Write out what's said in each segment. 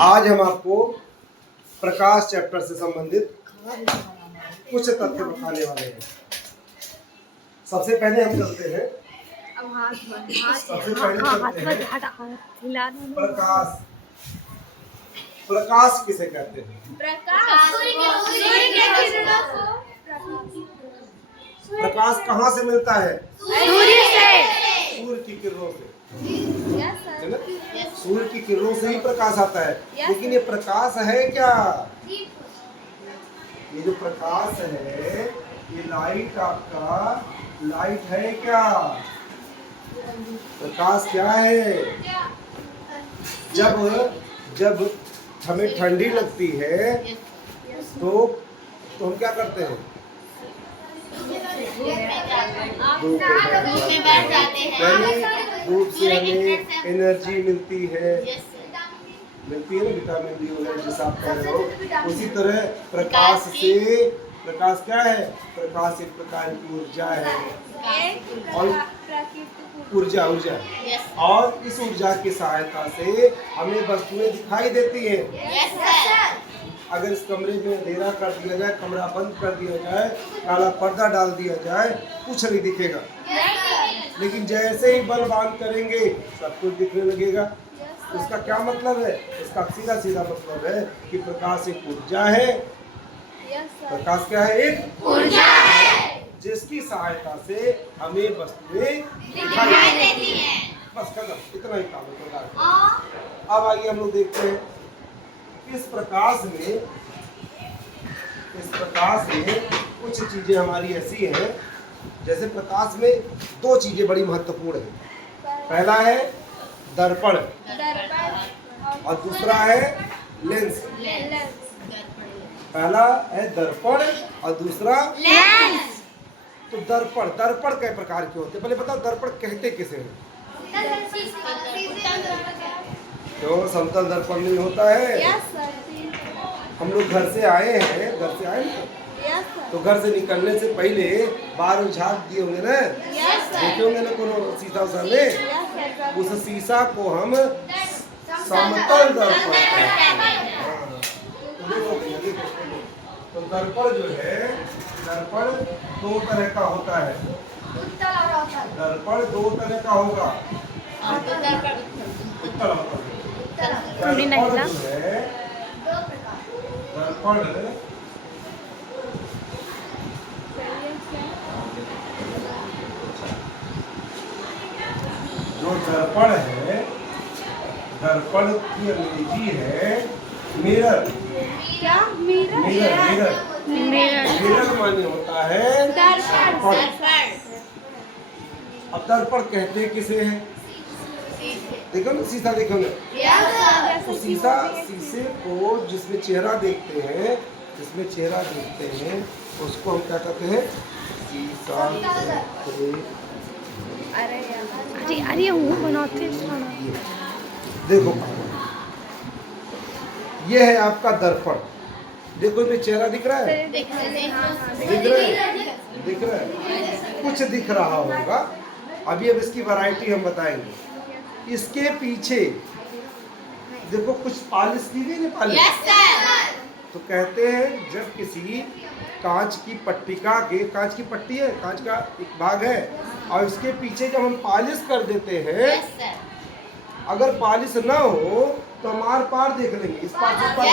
आज हम आपको प्रकाश चैप्टर से संबंधित कुछ तथ्य बताने वाले हैं। सबसे पहले हम चलते हैं प्रकाश। प्रकाश किसे कहते हैं? प्रकाश कहाँ से मिलता है? सूर्य की किरणों से, है ना? सूर्य की किरणों से ही प्रकाश आता है। लेकिन ये प्रकाश है क्या? ये जो प्रकाश है ये लाइट, आपका लाइट है क्या? प्रकाश क्या है? जब हमें ठंडी लगती है तो हम क्या करते हैं? धूप में बैठ जाते हैं। धूप से हमें एनर्जी मिलती है ना, विटामिन डी वगैरह जिस आप कह रहे हो। उसी तरह प्रकाश से, प्रकाश क्या है? प्रकाश एक प्रकार की ऊर्जा है, और ऊर्जा और इस ऊर्जा की सहायता से हमें वस्तुएं दिखाई देती हैं। अगर इस कमरे में अंधेरा कर दिया जाए, कमरा बंद कर दिया जाए, काला पर्दा डाल दिया जाए, कुछ नहीं दिखेगा। लेकिन जैसे ही बल्ब ऑन करेंगे सब कुछ दिखने लगेगा। उसका क्या मतलब है? इसका सीधा सीधा मतलब है कि प्रकाश एक ऊर्जा है। प्रकाश क्या है? एक ऊर्जा है जिसकी सहायता से हमें वस्तुएं दिखाई देती हैं। बस खत्म, इतना ही काम है प्रकाश। अब आइए हम लोग देखते हैं इस प्रकाश में कुछ चीजें हमारी ऐसी हैं। जैसे प्रकाश में दो चीजें बड़ी महत्वपूर्ण हैं। पहला है दर्पण और दूसरा है लेंस। पहला है दर्पण और दूसरा लेंस। तो दर्पण कई प्रकार के होते हैं? पहले बताओ दर्पण कहते किसे हैं? क्यों समतल दर्पण नहीं होता है? हम लोग घर से आए तो घर से निकलने से पहले बाहर झाँक दिए होंगे ना, देखे होंगे ना कोनो शीशा में। उस शीशा को हम समतल दर्पण कहते हैं। तो दर्पण जो है, दर्पण दो तरह का होता है। दर्पण दो तरह का होगा। दर्पण जो दर्पण है, दर्पण की अंग्रेजी है मिरर। क्या? मिरर माने होता है दर्पण। अब दर्पण कहते किसे हैं? देखो ना, शीशा देखो ना। तो शीशे को जिसमें चेहरा देखते हैं, उसको हम क्या कहते हैं? शीशा। अरे वो बनाते देखो ये है आपका दर्पण। देखो इसमें चेहरा दिख रहा है? दिख रहा है, कुछ दिख रहा होगा। अभी अब इसकी वैरायटी हम बताएंगे। इसके पीछे देखो कुछ पॉलिश की गई ना, पॉलिश। तो कहते हैं जब किसी कांच की पट्टिका के, कांच की पट्टी है, कांच का एक भाग है, और इसके पीछे जब हम पॉलिश कर देते हैं, अगर पॉलिश ना हो तो हम आर पार देख लेंगे, इस पार से उस पार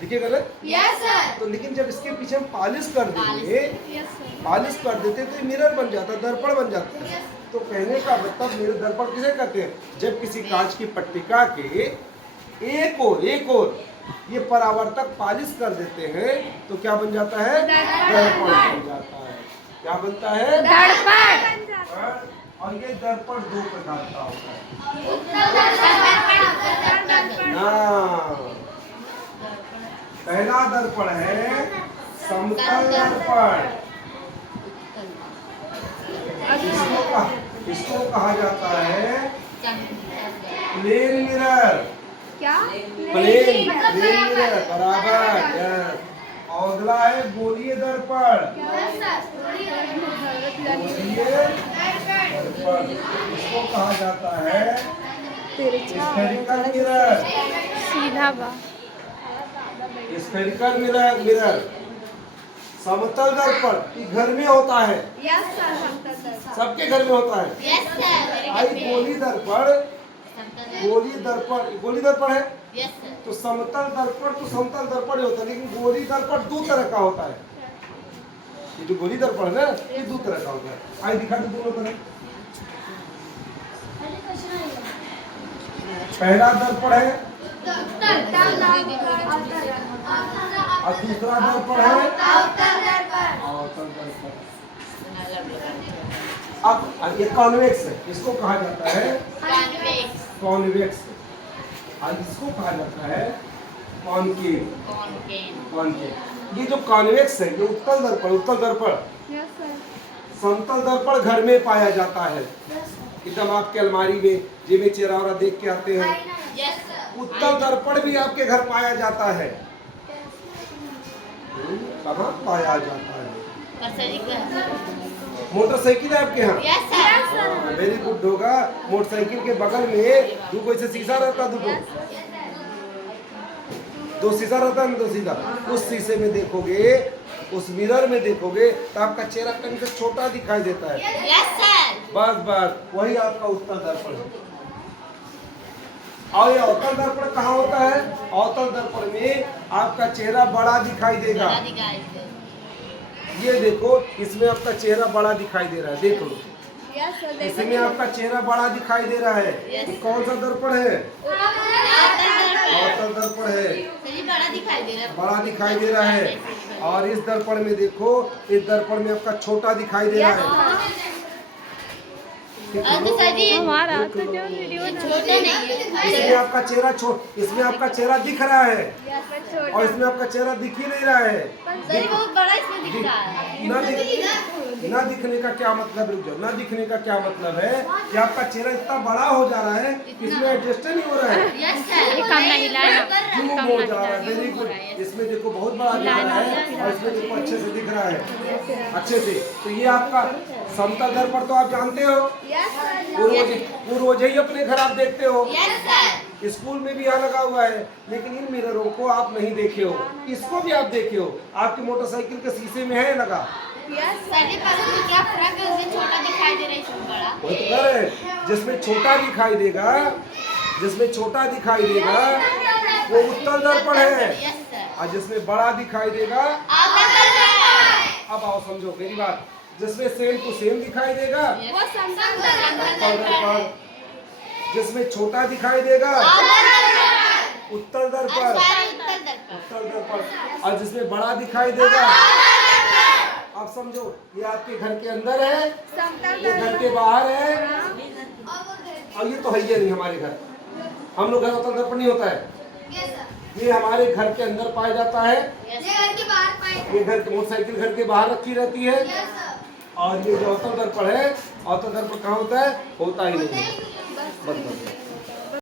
दिखेगा ना? तो लेकिन जब इसके पीछे हम पॉलिश कर देंगे, तो ये मिरर बन जाता है, दर्पण बन जाता है। तो कहने का मतलब मेरे दर्पण किसे कहते हैं? जब किसी कांच की पट्टिका के एक ओर ये परावर्तक पॉलिश कर देते हैं तो क्या बन जाता है? दर्पण बन जाता है। क्या बनता है? दर्पण। और ये दर्पण दो प्रकार का होता है। पहला दर्पण है समतल दर्पण। इसको कहा जाता है प्लेन मिरर। क्या? प्लेन मिरर, बराबर। और अगला है गोलीय दर्पण। इसको कहा जाता है स्फेरिकल मिरर। सीधा बा। स्फेरिकल मिरर समतल दर्पण ये घर में होता है। सबके घर में होता है। आई गोली दर्पण है। तो समतल दर्पण तो समतल दर्पण ही होता है, लेकिन गोली दर्पण दो तरह का होता है। ये जो गोली दर्पण है ना ये दो तरह का होता है। आई दिखा दो दोनों तरह। पहला दर्पण है और दूसरा दर्पण है अवतल दर्पण। अब ये कॉन्वेक्स है, इसको कहा जाता है कॉन्वेक्स और इसको कहा जाता है कॉनकेव। ये जो कॉन्वेक्स है ये उत्तल दर्पण समतल दर्पण घर में पाया जाता है। एकदम आपके अलमारी में जेब में चेहरा वरा देख के आते हैं। उत्तल दर्पण भी आपके घर पाया जाता है। कहाँ पाया जाता है? मोटरसाइकिल है आपके यहाँ? वेरी गुड होगा। मोटरसाइकिल के बगल में दो कोई से शीशा रहता, दो शीशा रहता है ना, दो शीशा। उस शीशे में देखोगे, उस मिरर में देखोगे तो आपका चेहरा कहीं से छोटा दिखाई देता है। बस वही आपका उत्तल दर्पण है। और ये अवतल दर्पण कहाँ होता है? अवतल दर्पण में आपका चेहरा बड़ा दिखाई देगा। ये देखो, इसमें आपका चेहरा बड़ा दिखाई दे रहा है। देखो इसमें आपका चेहरा बड़ा दिखाई दे रहा है। ये कौन सा दर्पण है? अवतल दर्पण है। बड़ा दिखाई दे रहा है। और इस दर्पण में देखो, इस दर्पण में आपका छोटा दिखाई दे रहा है। हमारा तो जो वीडियो इसमें आपका चेहरा इसमें आपका चेहरा दिख रहा है और इसमें आपका चेहरा दिख ही नहीं रहा है। बहुत बड़ा इसमें दिख रहा है। ना दिखने का क्या मतलब? रुक जाओ। ना दिखने का क्या मतलब है कि आपका चेहरा इतना बड़ा हो जा रहा है, इसमें एडजस्ट नहीं हो रहा है। जूम हो जा रहा है। Very good. इसमें देखो बहुत बड़ा दिख रहा है और इसमें देखो अच्छे से दिख रहा है, अच्छे से। तो ये आपका समतल दर्पण तो आप जानते हो, पूर्वज ही अपने घर आप देखते हो। स्कूल में भी यहाँ लगा हुआ है, लेकिन इन मिररों को आप नहीं देखे हो। इसको भी आप देखे हो, आपकी मोटरसाइकिल के शीशे में है लगा। क्या फर्क है? उसमें छोटा दिखाई दे रहा है, इसमें बड़ा। जिसमें छोटा दिखाई देगा, वो उत्तल दर्पण है। और जिसमें बड़ा दिखाई देगा, अब आओ समझो मेरी बात, जिसमें सेम टू सेम दिखाई देगा वो समतल दर्पण। जिसमें छोटा दिखाई देगा उत्तल दर्पण। और जिसमें बड़ा दिखाई देगा, अब समझो ये आपके घर के अंदर है, ये घर के बाहर है, और ये तो है ही नहीं हमारे घर। हम लोग घर उत्तल दर्पण नहीं होता है, ये हमारे घर के अंदर पाया जाता है। ये घर मोटरसाइकिल घर के बाहर रखी रहती है। और ये जो अवतल दर्पण है, अवतल दर्पण कहाँ होता है? होता ही नहीं। बंद कर दो।